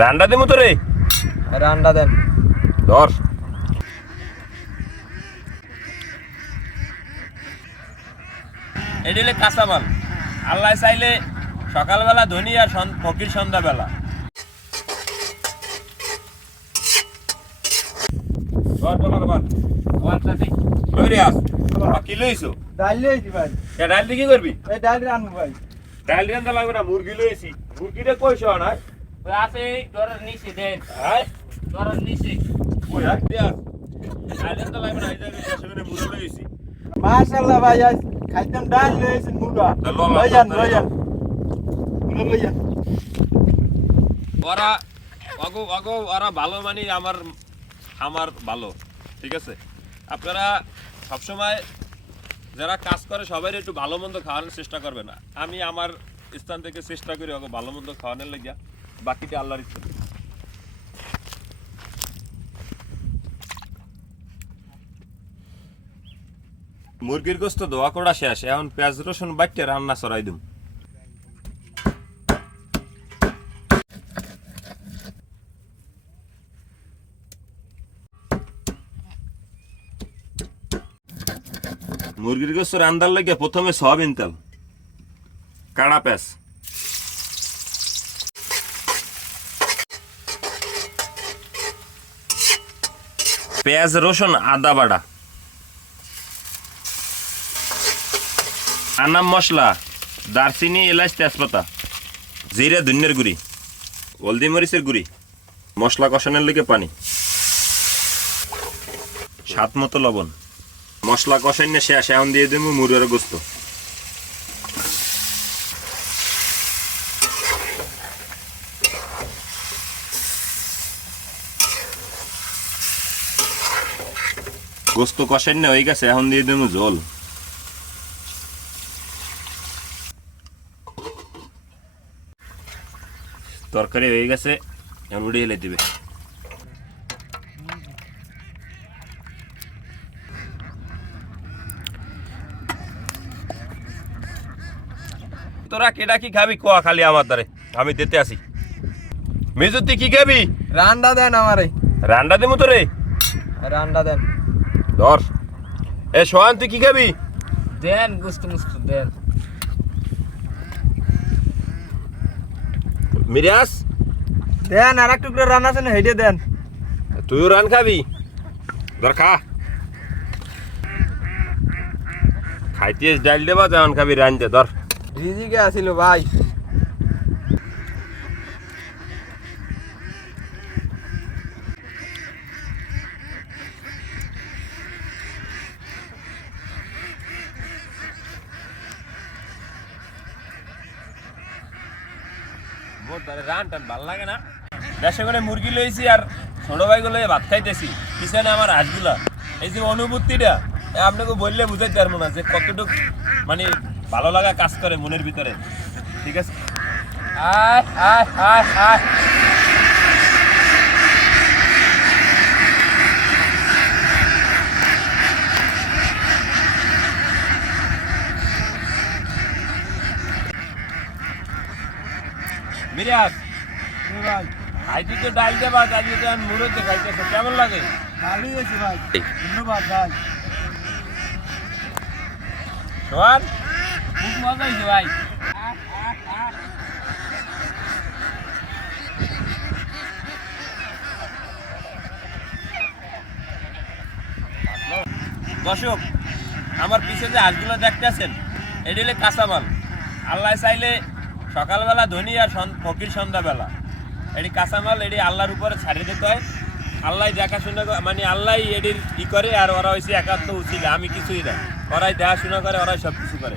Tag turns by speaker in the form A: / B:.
A: রান্ডা দিমু তো রে
B: রান্ডা দেন।
A: ধর। এটি হলে কাঁচামাল আল্লাহ চাইলে সকালবেলা ধনী আর ফকির সন্ধ্যাবেলা? কি লইছো?
B: ডাল লইছি ভাই।
A: এ ডাল দিয়ে কি করবি?
B: ডাল রান্নু ভাই।
A: ডাল রান্না লাগবে না মুরগি লইছি। মুরগিটা কইছো না
C: আছে ডরের নিচে দেন।
A: হাই
C: ডরের নিচে।
A: কই হাই দিয়া ডাল লাগবে না এই জায়গায় সেখানে মুরগি লইছি।
B: মাশাআল্লাহ ভাই আজ খাইতাম ডাল লইছি মুরগা। লইয়ান। লইয়ান। মুরগা লইয়ান।
A: ওরা অগো অগো ওরা ভালো মানে আমার আমার ভালো ঠিক আছে? আপনারা সবসময় যারা কাজ করে সবাই একটু ভালো মন্দ খাওয়ানোর চেষ্টা করবে না। আমি আমার স্থান থেকে চেষ্টা করি ওকে ভালো মন্দ খাওয়ানোর লেগে বাকিটা আল্লাহর ইচ্ছা। মুরগির গোস্ত দোয়া করা শেষ। এখন পেঁয়াজ রসুন বাটতে রান্না চড়াই দিম। মুরগির গোস্ত রান্দার লাগে প্রথমে সয়াবিন তেল, কাড়া পেঁয়াজ। পেঁয়াজ, রসুন, আদা বাটা। আনাম মশলা, দারচিনি, এলাচ, তেজপাতা, জিরে, ধনিয়ার গুড়ি, হলদি মরিচের গুড়ি, মশলা কষানোর লেগে পানি স্বাদ মতো লবণ। মশলা কষাইনে শেষ এখন দিয়ে দেবো মুরগের গোস্ত। গোস্ত কষাই না, হয়ে গেছে, এখন দিয়ে দেবো জল। তরকারি হয়ে গেছে, এখন উড়িয়ে দিবে। তোরা কেডা কি খাবি? কোয়া খালি আমার দ্বারে। আমি দিতে আসি। মেজু তুই কি খাবি?
B: রান্ডা দেন আমারে।
A: রান্ডা দেবো তো রে
B: রান্ডা দেন।
A: ধর। এ সোহান তুই কি খাবি?
C: দেন গুস্ত মুস্ত দেন।
A: মিরাজ?
B: দেন আর এক টুকরো রান্না আছে না হেডে দেন।
A: তুইও রান খাবি? ধর খা। খাইতে ডাল দেবা যেমন খাবি রান দে ধর।
B: রিজিকে আসিল ভাই?
A: ভালো লাগে না? করে আর ভাত খাইতেছি পিছনে আমার হাঁসগুলা এই যে অনুভূতিটা আপনাকে বললে বুঝাইতে পারব না যে কতটুকু মানে ভালো লাগা কাজ করে মনের ভিতরে। ঠিক আছে?
C: আয় আয় আয় আয়।
A: মিরাজ
B: ভাই।
A: আইটি তো ডাল দেবা আজকে তো আমি মুড়োতে খাইতেছে কেমন লাগে?
B: ভালোই আছে ভাই। ধন্যবাদ ভাই।
A: সোহান দর্শক, আমার পিছনে যে হাঁসগুলো দেখতেছেন এটি হলে কাঁচামাল আল্লাহ চাইলে সকালবেলা ধনী আর ফকির সন্ধ্যাবেলা। এটি কাঁচামাল এটি আল্লাহর উপরে ছাড়িয়ে দিতে হয়। আল্লাহ দেখাশোনা মানে আল্লাহ এটির ই করে, আর ওরা হয়েছে একাত্ম উচিত। আমি কিছুই না। ওরাই দেখাশোনা করে, ওরাই সব কিছু করে।